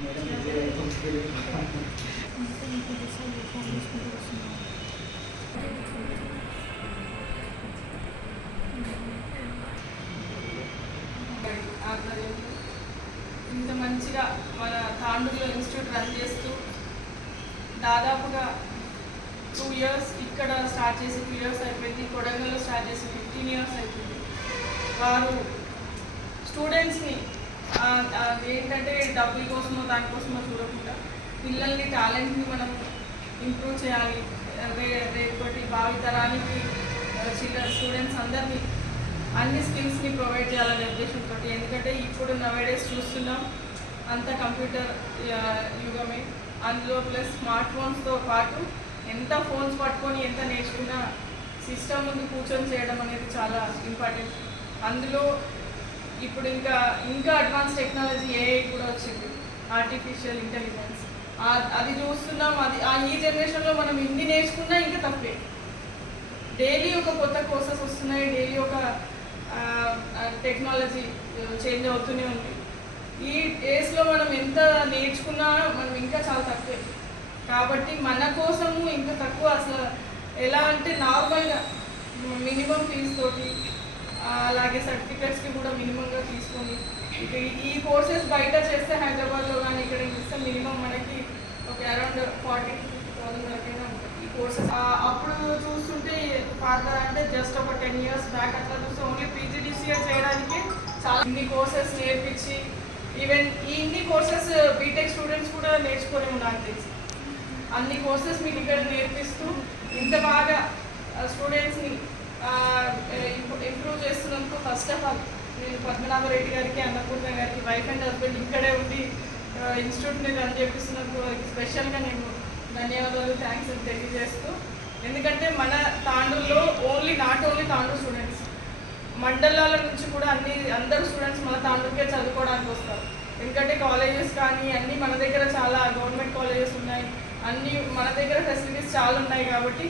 ఇంత మంచిగా మన తాండూరులో ఇన్స్టిట్యూట్ రన్ చేస్తూ దాదాపుగా 2 years ఇక్కడ స్టార్ట్ చేసి 2 years అయిపోయింది, కొడంగల్లో స్టార్ట్ చేసి 15 years అయిపోయింది. వారు స్టూడెంట్స్ని ఏంటంటే డబ్బుల కోసమో దానికోసమో చూడకుండా పిల్లల్ని టాలెంట్ని మనం ఇంప్రూవ్ చేయాలి, రేపటి భావితరానికి స్టూడెంట్స్ అందరినీ అన్ని స్కిల్స్ని ప్రొవైడ్ చేయాలనే ఉద్దేశంతో. ఎందుకంటే ఇప్పుడు నవేడేస్ చూస్తున్నాం అంత కంప్యూటర్ యుగమే, అందులో ప్లస్ స్మార్ట్ ఫోన్స్తో పాటు ఎంత ఫోన్స్ పట్టుకొని ఎంత నేర్చుకున్నా సిస్టమ్ ముందు కూర్చొని చేయడం అనేది చాలా ఇంపార్టెంట్. అందులో ఇప్పుడు ఇంకా అడ్వాన్స్ టెక్నాలజీ ఏఐ కూడా వచ్చింది, ఆర్టిఫిషియల్ ఇంటెలిజెన్స్. అది చూస్తున్నాం. ఈ జనరేషన్లో మనం ఇన్ని నేర్చుకున్నా ఇంకా తప్పే. డైలీ ఒక కొత్త కోర్సెస్ వస్తున్నాయి, డైలీ ఒక టెక్నాలజీ చేంజ్ అవుతూనే ఉంది. ఈ డేస్లో మనం ఎంత నేర్చుకున్నా మనం ఇంకా చాలా తక్కువే. కాబట్టి మన కోసము ఇంకా తక్కువ అసలు ఎలా అంటే నార్మల్గా మినిమం ఫీజు తోటి అలాగే సర్టిఫికెట్స్కి కూడా మినిమంగా తీసుకొని ఈ కోర్సెస్ బయట చేస్తే హైదరాబాద్లో కానీ ఇక్కడ చేస్తే మినిమం మనకి ఒక అరౌండ్ 40,000 వరకైనా ఉంటుంది ఈ కోర్సెస్. అప్పుడు చూస్తుంటే పాత అంటే జస్ట్ ఒక 10 years బ్యాక్ అట్లా చూస్తే ఓన్లీ పీజీడీసీఏ చేయడానికి చాలా ఇన్ని కోర్సెస్ నేర్పించి ఈవెన్ ఇన్ని కోర్సెస్ బీటెక్ స్టూడెంట్స్ కూడా నేర్చుకోలేము నాకు తెలిసి. అన్ని కోర్సెస్ మీకు ఇక్కడ నేర్పిస్తూ ఇంత బాగా స్టూడెంట్స్ని ఇంప్రూవ్ చేస్తున్నందుకు ఫస్ట్ ఆఫ్ ఆల్ నేను పద్మనాభరెడ్డి గారికి, అన్నపూర్ణ గారికి, వైఫ్ అండ్ హస్బెండ్ ఇక్కడే ఉండి ఇన్స్టిట్యూట్ని రన్ చేపిస్తున్నందుకు వారికి స్పెషల్గా నేను ధన్యవాదాలు, థ్యాంక్స్ తెలియజేస్తూ. ఎందుకంటే మన తాండూరులో నాట్ ఓన్లీ తాండూరు స్టూడెంట్స్, మండలాల నుంచి కూడా అందరు స్టూడెంట్స్ మన తాండూరుకే చదువుకోవడానికి వస్తారు. ఎందుకంటే కాలేజెస్ కానీ అన్నీ మన దగ్గర చాలా గవర్నమెంట్ కాలేజెస్ ఉన్నాయి, అన్నీ మన దగ్గర ఫెసిలిటీస్ చాలా ఉన్నాయి. కాబట్టి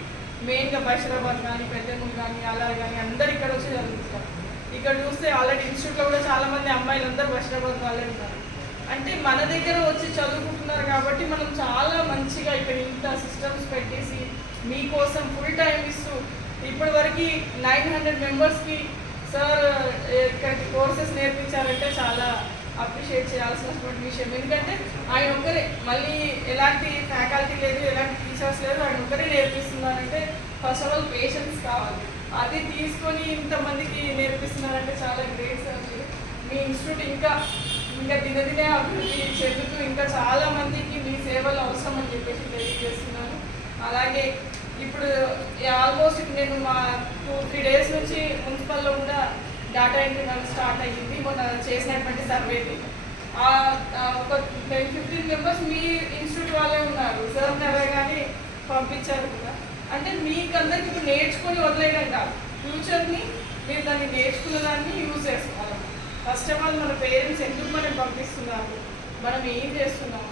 మెయిన్గా బషీరాబాద్ కానీ, పెద్దమూరు కానీ, అల్లారు కానీ అందరు ఇక్కడ వచ్చి చదువుతారు. ఇక్కడ చూస్తే ఆల్రెడీ ఇన్స్టిట్యూట్లో కూడా చాలామంది అమ్మాయిలు అందరూ బషీరాబాద్ వాళ్ళే ఉన్నారు. అంటే మన దగ్గర వచ్చి చదువుకుంటున్నారు కాబట్టి మనం చాలా మంచిగా ఇక్కడ ఇంత సిస్టమ్స్ పెట్టేసి మీకోసం ఫుల్ టైం ఇస్తూ ఇప్పటి వరకు 900 మెంబర్స్కి సార్ ఇక్కడికి కోర్సెస్ నేర్పించారంటే చాలా అప్రిషియేట్ చేయాల్సినటువంటి విషయం. ఎందుకంటే ఆయన ఒక్కరే, మళ్ళీ ఎలాంటి ఫ్యాకల్టీ లేదు, ఎలాంటి టీచర్స్ లేదు, ఆయన ఒక్కరే నేర్పిస్తున్నారంటే ఫస్ట్ ఆఫ్ ఆల్ పేషెన్స్ కావాలి. అది తీసుకొని ఇంతమందికి నేర్పిస్తున్నారంటే చాలా గ్రేట్ సార్. మీ ఇన్స్టిట్యూట్ ఇంకా దినదినే అభివృద్ధి చెందుతూ ఇంకా చాలా మందికి మీ సేవలు అవసరం అని చెప్పేసి తెలియజేస్తున్నాను. అలాగే ఇప్పుడు ఆల్మోస్ట్ నేను మా 2-3 days నుంచి మున్సిపల్లో కూడా డేటా ఎంట్రీ స్టార్ట్ అయ్యింది. మొన్న చేసినటువంటి సర్వేకి ఒక 10-15 మెంబర్స్ మీ ఇన్స్టిట్యూట్ వాళ్ళే ఉన్నారు. సార్ నరే కానీ పంపించారు కూడా. అంటే మీకు అందరికి ఇప్పుడు నేర్చుకొని వదిలేయడం కాదు, ఫ్యూచర్ని మీరు దాన్ని నేర్చుకున్న దాన్ని యూజ్ చేసుకోవాలి. ఫస్ట్ ఆఫ్ ఆల్ మన పేరెంట్స్ ఎందుకు మనం పంపిస్తున్నారు, మనం ఏం చేస్తున్నాము.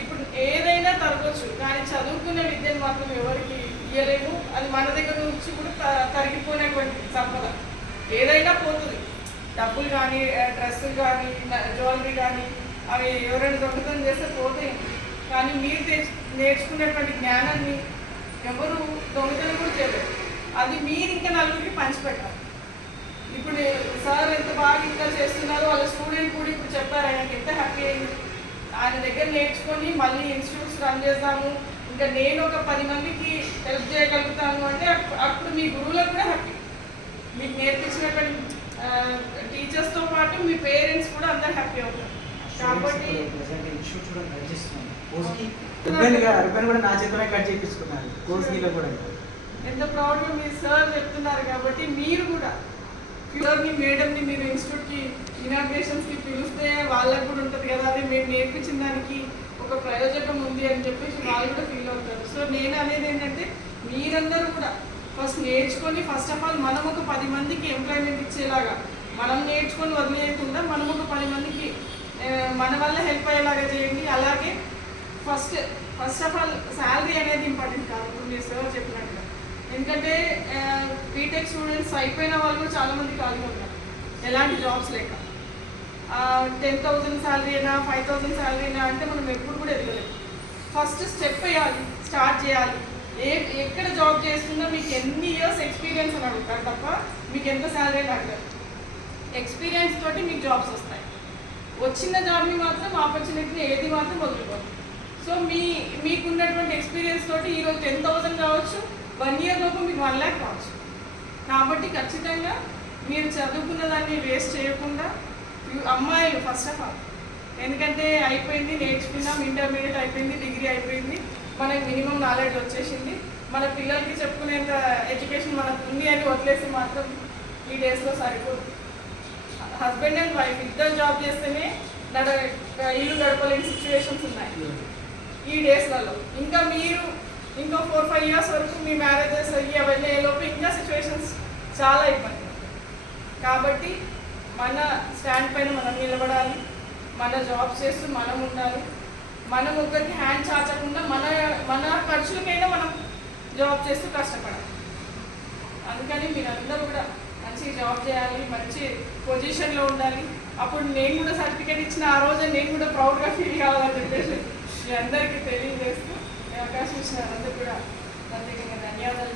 ఇప్పుడు ఏదైనా తరగచ్చు, కానీ చదువుకునే విద్యను మాత్రం ఎవరికి ఇవ్వలేము. అది మన దగ్గర నుంచి కూడా తరిగిపోయినటువంటి సంపద. ఏదైనా పోతుంది, డబ్బులు కానీ, డ్రెస్సులు కానీ, జ్యువెలరీ కానీ, అవి ఎవరైనా దొంగతనం చేస్తే పోతాయి. కానీ మీరు నేర్చుకునేటువంటి జ్ఞానాన్ని ఎవరు దొంగతనం కూడా చేయలేదు. అది మీరు ఇంకా నలుగురికి పంచిపెట్టాలి. ఇప్పుడు సార్ ఎంత బాగా ఇంకా చేస్తున్నారో వాళ్ళ స్టూడెంట్ కూడా ఇప్పుడు చెప్పారు, ఆయనకి ఎంత హ్యాపీ అయింది. ఆయన దగ్గర నేర్చుకొని మళ్ళీ ఇన్స్టిట్యూట్స్ రన్ చేద్దాము, ఇంకా నేను ఒక 10 మందికి హెల్ప్ చేయగలుగుతాను అంటే అప్పుడు మీ గురువులకు కూడా హ్యాపీ. మీకు నేర్పించినటువంటి టీచర్స్తో పాటు మీ పేరెంట్స్ కూడా అందరు హ్యాపీ అవుతారు. కాబట్టి ఎంత ప్రౌడ్గా మీ సార్ చెప్తున్నారు. కాబట్టి మీరు కూడా ప్యూర్ని మేడంని మీరు ఇన్స్టిట్యూట్కి ఇనాగ్రేషన్స్కి పిలిస్తే వాళ్ళకు కూడా ఉంటుంది కదా, అదే మేము నేర్పించిన దానికి ఒక ప్రయోజనం ఉంది అని చెప్పేసి వాళ్ళు కూడా ఫీల్ అవుతారు. సో నేను అనేది ఏంటంటే మీరందరూ కూడా ఫస్ట్ నేర్చుకొని ఫస్ట్ ఆఫ్ ఆల్ మనం ఒక 10 మందికి ఎంప్లాయ్మెంట్ ఇచ్చేలాగా, మనం నేర్చుకొని వదిలేయకుండా మనం ఒక 10 మందికి మన వల్ల హెల్ప్ అయ్యేలాగా చేయండి. అలాగే ఫస్ట్ ఆఫ్ ఆల్ శాలరీ అనేది ఇంపార్టెంట్ కాదు, మీరు సార్ చెప్పినట్టుగా. ఎందుకంటే బీటెక్ స్టూడెంట్స్ అయిపోయిన వాళ్ళు కూడా చాలామంది ఖాళీగా ఉన్నారు, ఎలాంటి జాబ్స్ లేక. 10,000 శాలరీ అయినా 5,000 శాలరీ అయినా అంటే మనం ఎప్పుడు కూడా ఎదగలేము. ఫస్ట్ స్టెప్ వేయాలి, స్టార్ట్ చేయాలి. ఎక్కడ జాబ్ చేస్తున్నా మీకు ఎన్ని ఇయర్స్ ఎక్స్పీరియన్స్ అని అడుగుతారు తప్ప మీకు ఎంత శాలరీ అని అడగారు. ఎక్స్పీరియన్స్ తోటి మీకు జాబ్స్ వస్తాయి. వచ్చిన జాబ్ని మాత్రం ఆపర్చునిటీని ఏది మాత్రం వదులుకోవాలి. సో మీకున్నటువంటి ఎక్స్పీరియన్స్ తోటి ఈరోజు 10,000 కావచ్చు, 1 year లోపు మీకు 1 lakh కావచ్చు. కాబట్టి ఖచ్చితంగా మీరు చదువుకున్న దాన్ని వేస్ట్ చేయకుండా అమ్మాయిలు ఫస్ట్ ఆఫ్ ఆల్, ఎందుకంటే అయిపోయింది, నేర్చుకున్నాం, ఇంటర్మీడియట్ అయిపోయింది, డిగ్రీ అయిపోయింది, మనకి మినిమం నాలెడ్జ్ వచ్చేసింది, మన పిల్లలకి చెప్పుకునేంత ఎడ్యుకేషన్ మనకు ఉంది అని వదిలేసి మాత్రం ఈ డేస్లో సరిపోదు. హస్బెండ్ అండ్ వైఫ్ ఇద్దరు జాబ్ చేస్తేనే ఇల్లు గడపలేని సిచ్యువేషన్స్ ఉన్నాయి ఈ డేస్లలో. ఇంకా మీరు ఇంకా 4-5 years వరకు మీ మ్యారేజెస్ అయ్యి అవన్నీ లోపు ఇంకా సిచ్యువేషన్స్ చాలా ఇబ్బంది. కాబట్టి మన స్టాండ్ పైన మనం నిలబడాలి, మన జాబ్ చేస్తూ మనం ఉండాలి, మనం ఒకరికి హ్యాండ్ చాచకుండా మన ఖర్చులకైనా మనం జాబ్ చేస్తూ కష్టపడాలి. అందుకని మీరందరూ కూడా మంచి జాబ్ చేయాలి, మంచి పొజిషన్లో ఉండాలి. అప్పుడు నేను కూడా సర్టిఫికేట్ ఇచ్చిన ఆ రోజు నేను కూడా ప్రౌడ్గా ఫీల్ కావాలని చెప్పేసి మీ అందరికీ తెలియజేస్తూ అవకాశం ఇచ్చిన అందరూ కూడా ప్రత్యేకంగా ధన్యవాదాలు.